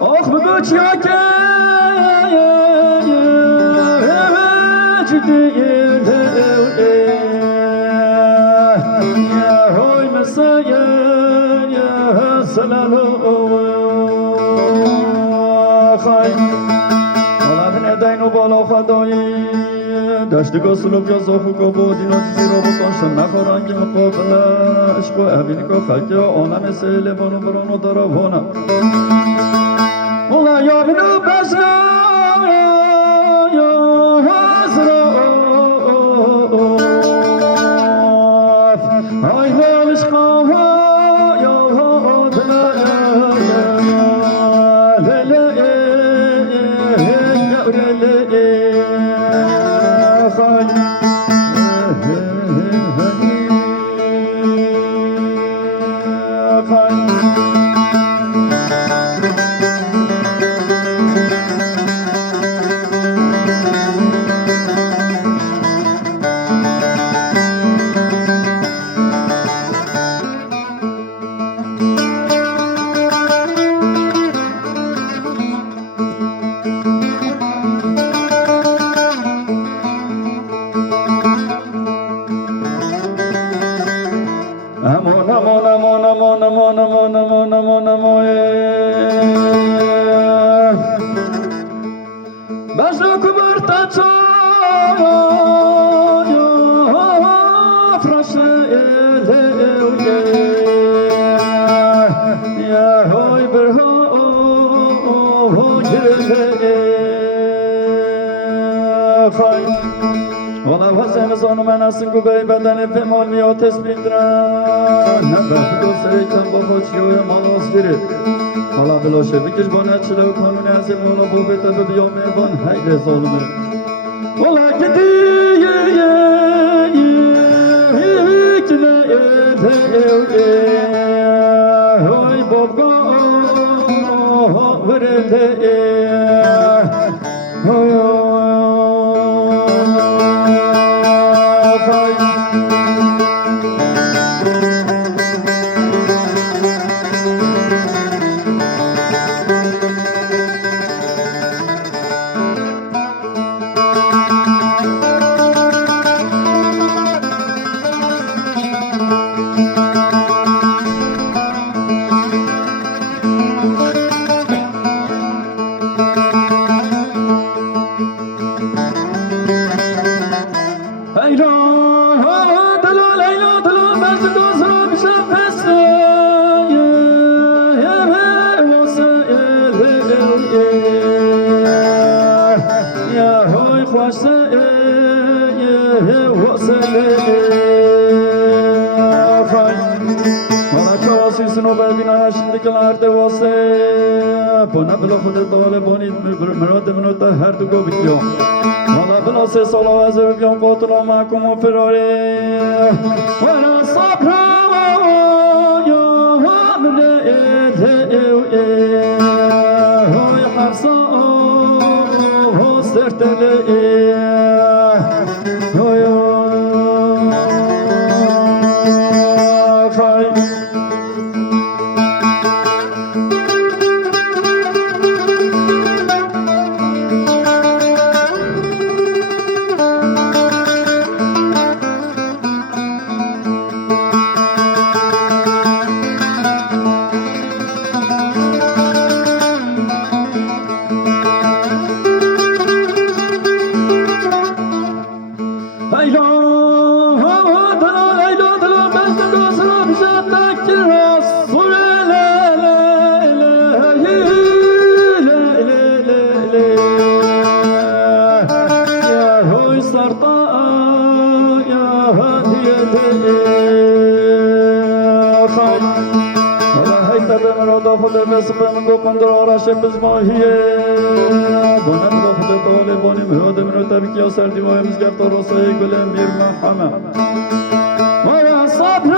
آخ بگو چیا که یا های مسایه یا سلام خای حالا بینه دینو بالا خدایی داشت گسلوب یا زخو کو بودی نوچی رو بکنشم نخورانگی مقابله عشق و اوینی که خلقی آنم سیله بانو برانو دارا اولا یا بینو بزرا یا حضرا ای دلش خواه یا سنگو به بدن فمال میا تسبیح درن نبرد دو سریتن با خودشی و ماناس گیرد حالا بلاشه بکش بانه چله و کانون از مولا با بیتا به بیام بان حیل ظالمه والا که دیگه های بابگا ورده هر دو گو بیام حالا بلا سه سال از بیام قاتل معکم و فراره ولا صبر یا من های حفصا سرتله قدم را داخل بسپم گفتند را شب ماهیه بانم داخل طالبانی مراد من تبکی سردی و امز گفت راسای گلم بیر محمد و صبر